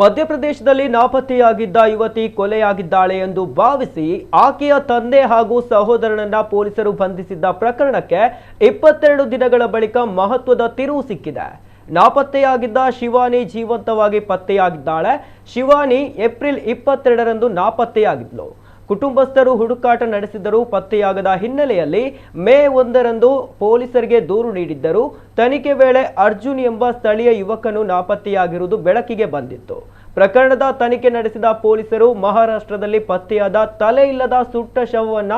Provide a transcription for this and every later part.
ಮಧ್ಯಪ್ರದೇಶದಲ್ಲಿ ನಾಪತ್ತೆಯಾಗಿದ್ದ ಯುವತಿ ಕೊಲೆಯಾಗಿದ್ದಾಳೆ ಎಂದು ಭಾವಿಸಿ ಆಕೆಯ ತಂದೆ ಹಾಗೂ ಸಹೋದರನನ್ನ ಪೊಲೀಸರು ಬಂಧಿಸಿದ್ದ ಪ್ರಕರಣಕ್ಕೆ 22 ದಿನಗಳ ಬಳಿಕ ಮಹತ್ವದ ತಿರುವು ಸಿಕ್ಕಿದೆ. ನಾಪತ್ತೆಯಾಗಿದ್ದ ಶಿವಾನಿ ಜೀವಂತವಾಗಿ ಪತ್ತೆಯಾಗಿದ್ದಾಳೆ. ಶಿವಾನಿ ಏಪ್ರಿಲ್ 22ರಂದು ನಾಪತ್ತೆಯಾಗಿದ್ಲು. ಕುಟುಂಬಸ್ಥರು ಹುಡುಕಾಟ ನಡೆಸಿದರೂ ಪತ್ತೆಯಾಗದ ಹಿನ್ನೆಲೆಯಲ್ಲಿ ಮೇ 1ರಂದು ಪೊಲೀಸರಿಗೆ ದೂರು ನೀಡಿದ್ದರು. ತನಿಖೆ ವೇಳೆ ಅರ್ಜುನ್ ಎಂಬ ಸ್ಥಳೀಯ ಯುವಕನು ನಾಪತ್ತೆಯಾಗಿರುವುದು ಬೆಳಕಿಗೆ ಬಂದಿತ್ತು. ಪ್ರಕರಣದ ತನಿಖೆ ನಡೆಸಿದ ಪೊಲೀಸರು ಮಹಾರಾಷ್ಟ್ರದಲ್ಲಿ ಪತ್ತೆಯಾದ ತಲೆ ಇಲ್ಲದ ಸುಟ್ಟ ಶವವನ್ನ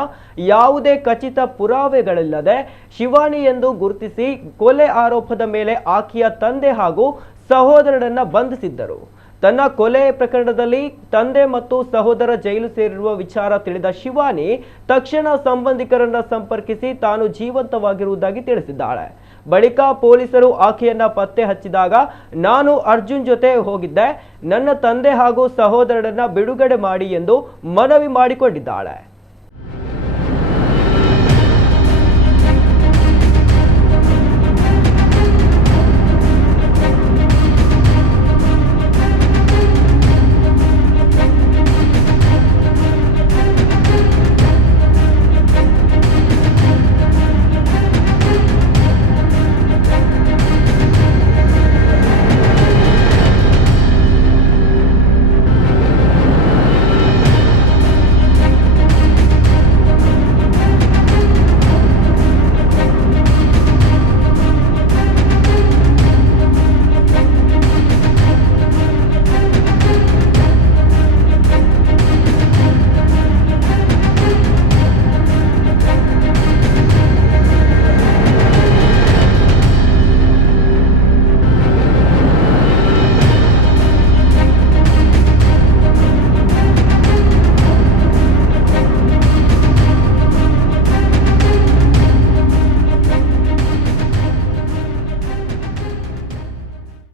ಯಾವುದೇ ಖಚಿತ ಪುರಾವೆಗಳಿಲ್ಲದೆ ಶಿವಾನಿ ಎಂದು ಗುರುತಿಸಿ ಕೊಲೆ ಆರೋಪದ ಮೇಲೆ ಆಕೆಯ ತಂದೆ ಹಾಗೂ ಸಹೋದರನನ್ನ ಬಂಧಿಸಿದ್ದರು. ತನ್ನ ಕೊಲೆ ಪ್ರಕರಣದಲ್ಲಿ ತಂದೆ ಮತ್ತು ಸಹೋದರ ಜೈಲು ಸೇರಿರುವ ವಿಚಾರ ತಿಳಿದ ಶಿವಾನಿ ತಕ್ಷಣ ಸಂಬಂಧಿಕರನ್ನ ಸಂಪರ್ಕಿಸಿ ತಾನು ಜೀವಂತವಾಗಿರುವುದಾಗಿ ತಿಳಿಸಿದ್ದಾಳೆ. ಬಳಿಕ ಪೊಲೀಸರು ಆಕೆಯನ್ನ ಪತ್ತೆ ಹಚ್ಚಿದಾಗ ನಾನು ಅರ್ಜುನ್ ಜೊತೆ ಹೋಗಿದ್ದೆ, ನನ್ನ ತಂದೆ ಹಾಗೂ ಸಹೋದರನನ್ನ ಬಿಡುಗಡೆ ಮಾಡಿ ಎಂದು ಮನವಿ ಮಾಡಿಕೊಂಡಿದ್ದಾಳೆ.